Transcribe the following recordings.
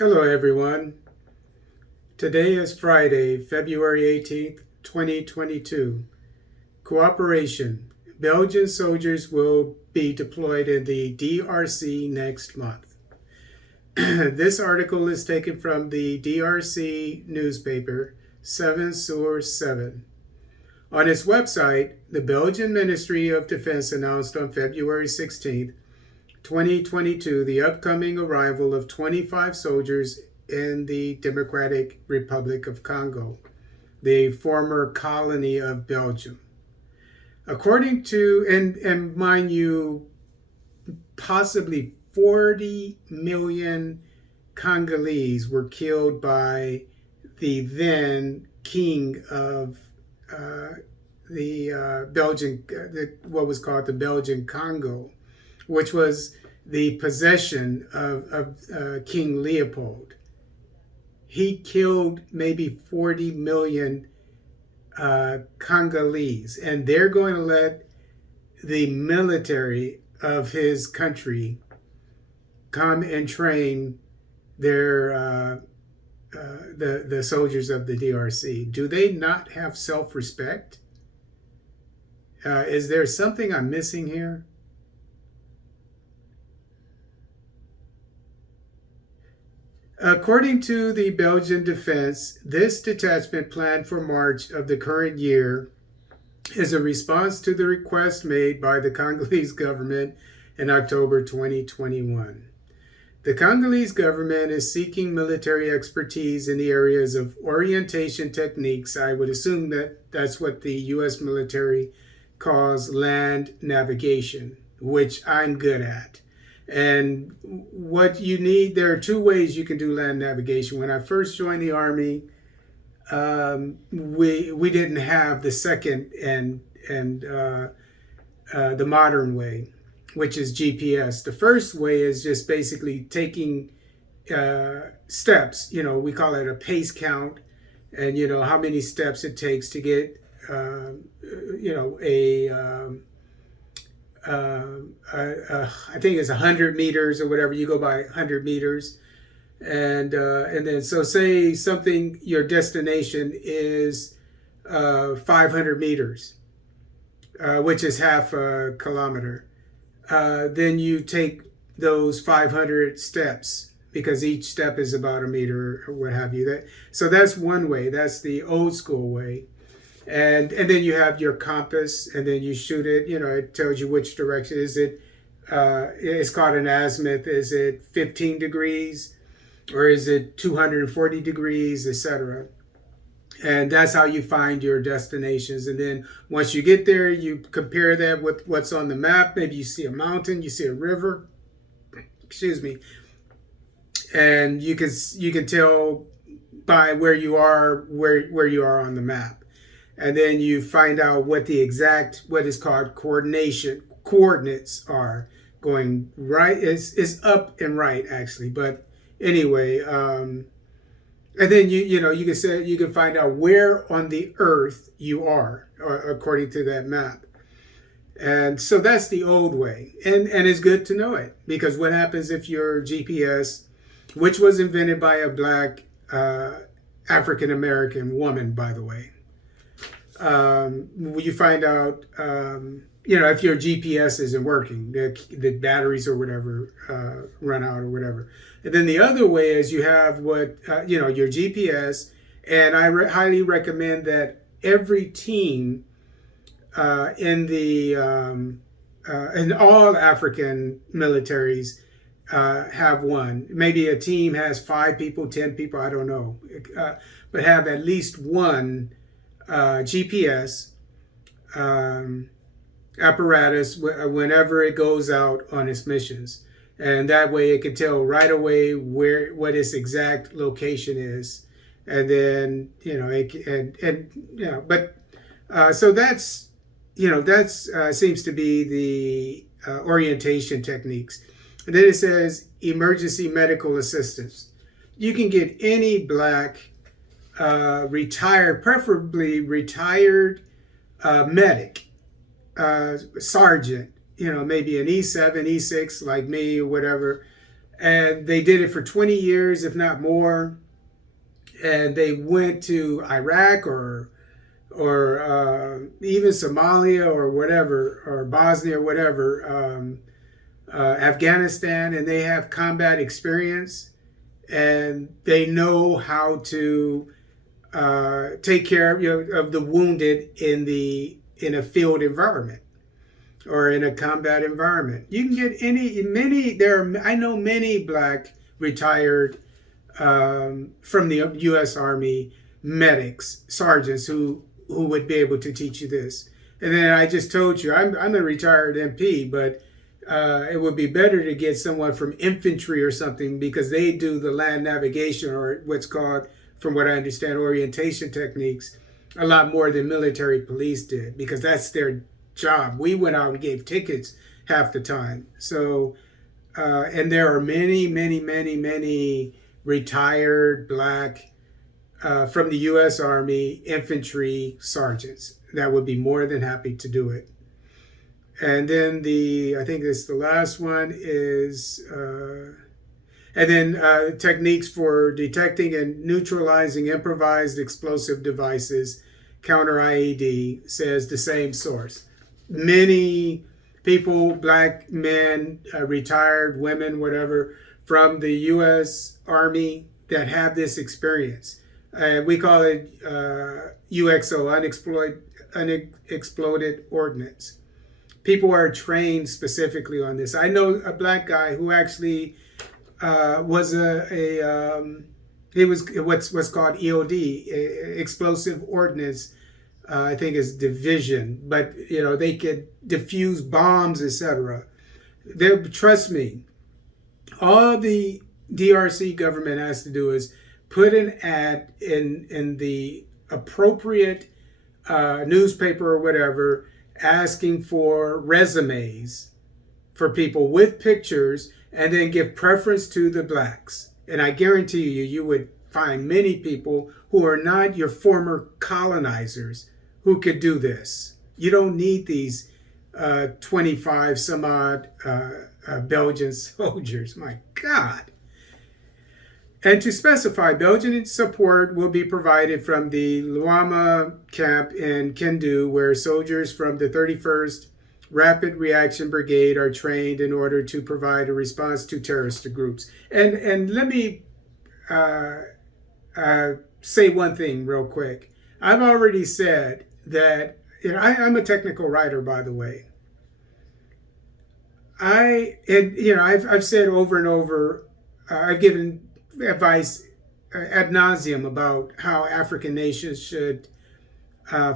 Hello, everyone. Today is Friday, February 18th, 2022. Cooperation. Belgian soldiers will be deployed in the DRC next month. This article is taken from the DRC newspaper 7 sur 7. On its website, the Belgian Ministry of Defense announced on February 16th, 2022, the upcoming arrival of 25 soldiers in the Democratic Republic of Congo, the former colony of Belgium. According to, and mind you, possibly 40 million Congolese were killed by the then king of the Belgian, what was called the Belgian Congo, which was the possession of King Leopold. He killed maybe 40 million Congolese, and they're going to let the military of his country come and train their the soldiers of the DRC. Do they not have self-respect? Is there something I'm missing here? According to the Belgian defense, this detachment planned for March of the current year is a response to the request made by the Congolese government in October 2021. The Congolese government is seeking military expertise in the areas of orientation techniques. I would assume that that's what the U.S. military calls land navigation, which I'm good at. And what you need, there are two ways you can do land navigation. When I first joined the Army, we didn't have the second and the modern way, which is GPS. The first way is just basically taking steps. You know, we call it a pace count, and you know how many steps it takes to get I think it's 100 meters or whatever. You go by 100 meters, and then so say something, your destination is 500 meters, which is half a kilometer. Then you take those 500 steps, because each step is about a meter or what have you. So that's one way. That's the old school way. And then you have your compass, and then you shoot it. You know, it tells you which direction. Is it? It's called an azimuth. Is it 15 degrees, or is it 240 degrees, etc.? And that's how you find your destinations. And then once you get there, you compare that with what's on the map. Maybe you see a mountain, you see a river. Excuse me. And you can tell by where you are on the map. And then you find out what the exact, what is called coordinates are. Going right is up and right, actually. But anyway, and then you can find out where on the earth you are, according to that map. And so that's the old way, and it's good to know it, because what happens if your GPS, which was invented by a black African American woman, by the way, you find out, if your GPS isn't working, the batteries or whatever run out or whatever. And then the other way is you have your GPS, and I highly recommend that every team in all African militaries have one. Maybe a team has 5 people, 10 people, I don't know, but have at least one GPS apparatus whenever it goes out on its missions, and that way it can tell right away what its exact location is, and then so that's seems to be the orientation techniques. And then it says emergency medical assistance. You can get any black retired, preferably retired medic, sergeant, maybe an E7, E6 like me or whatever, and they did it for 20 years, if not more. And they went to Iraq or even Somalia or whatever, or Bosnia or whatever, Afghanistan, and they have combat experience, and they know how to take care of the wounded in a field environment or in a combat environment. You can get I know many black retired from the U.S. Army medics, sergeants who would be able to teach you this. And then I just told you, I'm a retired MP, but it would be better to get someone from infantry or something, because they do the land navigation, or what's called, from what I understand, orientation techniques, a lot more than military police did, because that's their job. We went out and gave tickets half the time. So, and there are many retired black from the U.S. Army infantry sergeants that would be more than happy to do it. And then I think it's the last one is, and then techniques for detecting and neutralizing improvised explosive devices, counter IED, says the same source. Many people, black men, retired women, whatever, from the U.S. Army that have this experience. We call it UXO, unexploded ordnance. People are trained specifically on this. I know a black guy who actually was he was what's called EOD, explosive ordnance. I think is division, but they could diffuse bombs, etc. Trust me, all the DRC government has to do is put an ad in the appropriate newspaper or whatever, asking for resumes for people with pictures, and then give preference to the blacks. And I guarantee you would find many people who are not your former colonizers who could do this. You don't need these 25 some odd Belgian soldiers. My God. And to specify, Belgian support will be provided from the Luama camp in Kindu, where soldiers from the 31st Rapid Reaction Brigade are trained in order to provide a response to terrorist groups. And let me say one thing real quick. I've already said that, I'm a technical writer, by the way. I've said over and over, I've given advice ad nauseum about how African nations should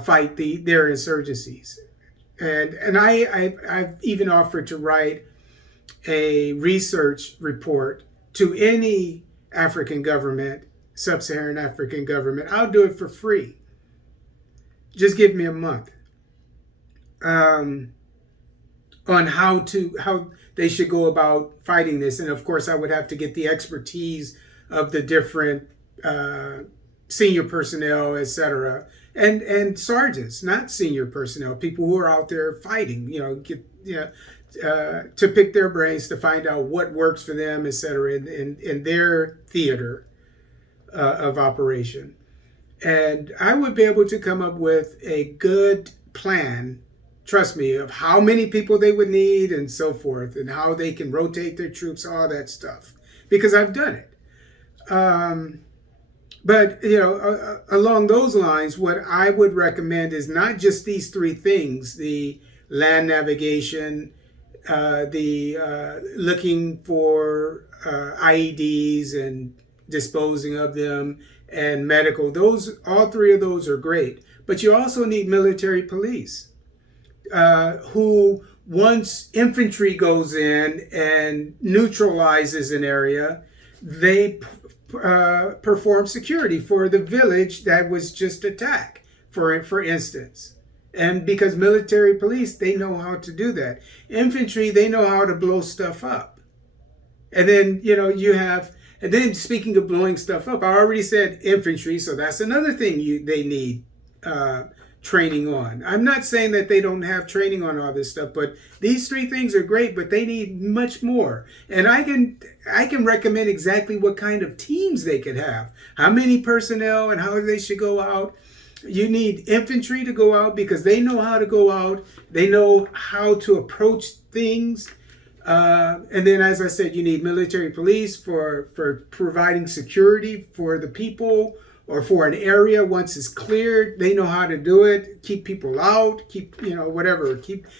fight their insurgencies, and I've even offered to write a research report to any African government, sub-Saharan African government. I'll do it for free. Just give me a month on how they should go about fighting this, and of course I would have to get the expertise of the different senior personnel, etc., and sergeants, not senior personnel, people who are out there fighting, to pick their brains to find out what works for them, etc., in their theater of operation. And I would be able to come up with a good plan, trust me, of how many people they would need and so forth, and how they can rotate their troops, all that stuff, because I've done it. But along those lines, what I would recommend is not just these three things: the land navigation, the looking for IEDs and disposing of them, and medical. All three of those are great. But you also need military police, who, once infantry goes in and neutralizes an area, they perform security for the village that was just attacked, for instance. And because military police, they know how to do that. Infantry, they know how to blow stuff up. And then, and then speaking of blowing stuff up, I already said infantry, so that's another thing they need training on. I'm not saying that they don't have training on all this stuff, but these three things are great, but they need much more. And I can recommend exactly what kind of teams they could have, how many personnel and how they should go out. You need infantry to go out because they know how to go out. They know how to approach things. And then, as I said, you need military police for providing security for the people or for an area. Once it's cleared, they know how to do it, keep people out, keep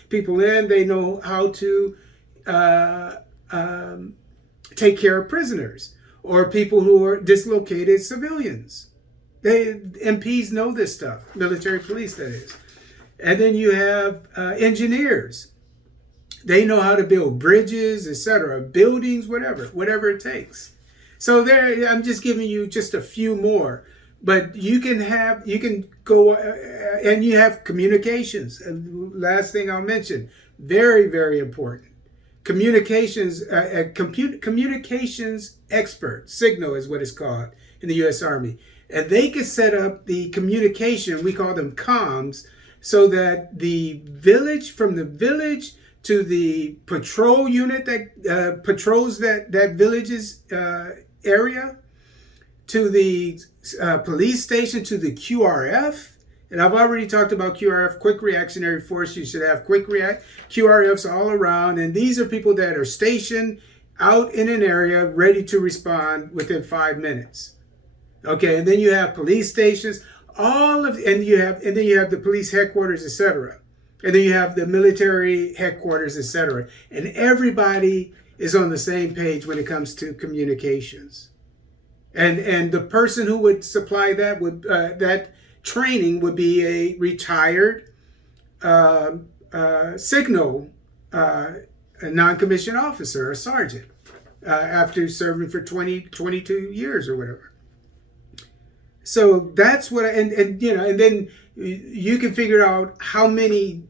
people in. They know how to take care of prisoners or people who are dislocated civilians. MPs know this stuff, military police, that is. And then you have engineers. They know how to build bridges, etc., buildings, whatever it takes. So there, I'm just giving you just a few more. But you can go, and you have communications. And last thing I'll mention, very, very important. Communications, communications expert, Signal is what it's called in the U.S. Army. And they can set up the communication, we call them comms, so that from the village to the patrol unit that patrols that village's area, to the police station, to the QRF. And I've already talked about QRF, Quick Reactionary Force. You should have QRFs all around. And these are people that are stationed out in an area ready to respond within 5 minutes. Okay, and then you have police stations, and then you have the police headquarters, etc. And then you have the military headquarters, etc. And everybody is on the same page when it comes to communications. And the person who would supply that that training would be a retired signal a non-commissioned officer, a sergeant, after serving for 22 years or whatever. So that's what, and then you can figure out how many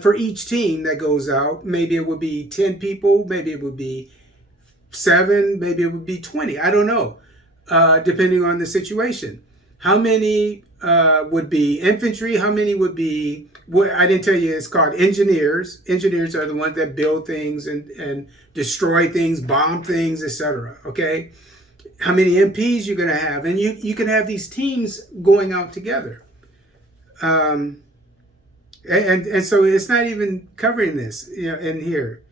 for each team that goes out. Maybe it would be 10 people, maybe it would be 7, maybe it would be 20. I don't know, depending on the situation. How many would be infantry? How many would be, I didn't tell you, it's called engineers. Engineers are the ones that build things and destroy things, bomb things, etc. Okay? How many MPs you're going to have. And you can have these teams going out together. And so it's not even covering this in here.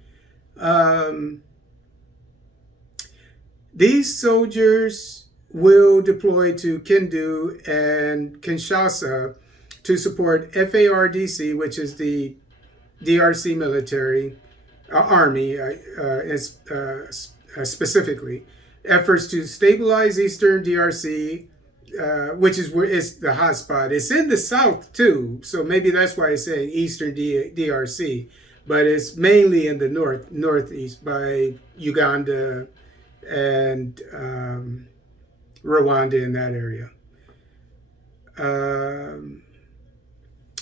These soldiers will deploy to Kindu and Kinshasa to support FARDC, which is the DRC military, army specifically, efforts to stabilize Eastern DRC, which is where it's the hot spot. It's in the south too, so maybe that's why it's saying Eastern DRC, but it's mainly in the northeast by Uganda and Rwanda, in that area.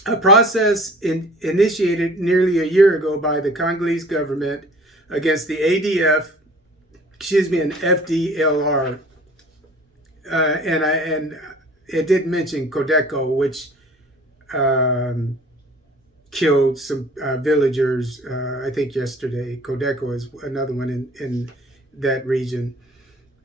A process initiated nearly a year ago by the Congolese government against the ADF, and FDLR, and it did mention Codeco, which killed some villagers, I think yesterday. Codeco is another one in that region.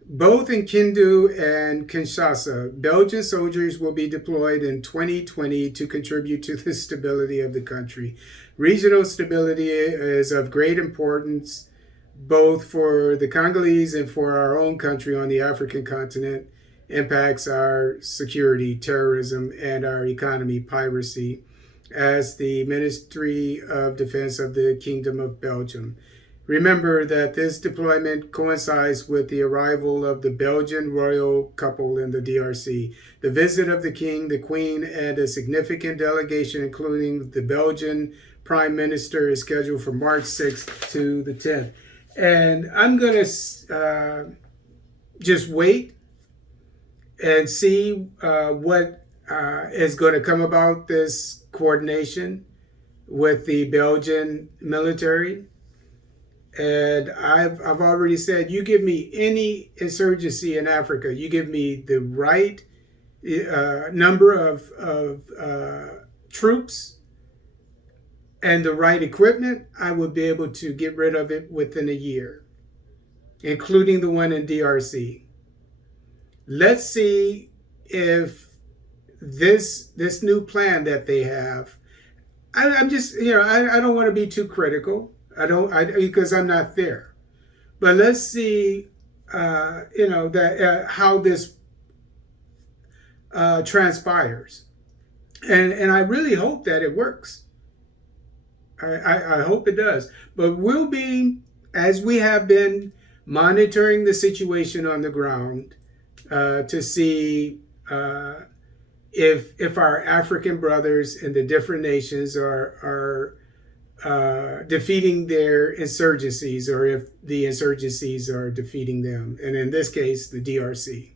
Both in Kindu and Kinshasa, Belgian soldiers will be deployed in 2020 to contribute to the stability of the country. Regional stability is of great importance, both for the Congolese and for our own country on the African continent. Impacts our security, terrorism, and our economy, piracy, as the Ministry of Defense of the Kingdom of Belgium. Remember that this deployment coincides with the arrival of the Belgian royal couple in the DRC. The visit of the King, the Queen, and a significant delegation, including the Belgian Prime Minister, is scheduled for March 6th to the 10th. And I'm going to just wait and see what is going to come about this coordination with the Belgian military. And I've already said, you give me any insurgency in Africa, you give me the right number of troops and the right equipment, I would be able to get rid of it within a year, including the one in DRC. Let's see if this new plan that they have. I'm just, I don't want to be too critical. Because I'm not there. But let's see, that how this transpires, and I really hope that it works. I hope it does. But we'll be, as we have been, monitoring the situation on the ground to see if our African brothers in the different nations are defeating their insurgencies, or if the insurgencies are defeating them, and in this case, the DRC.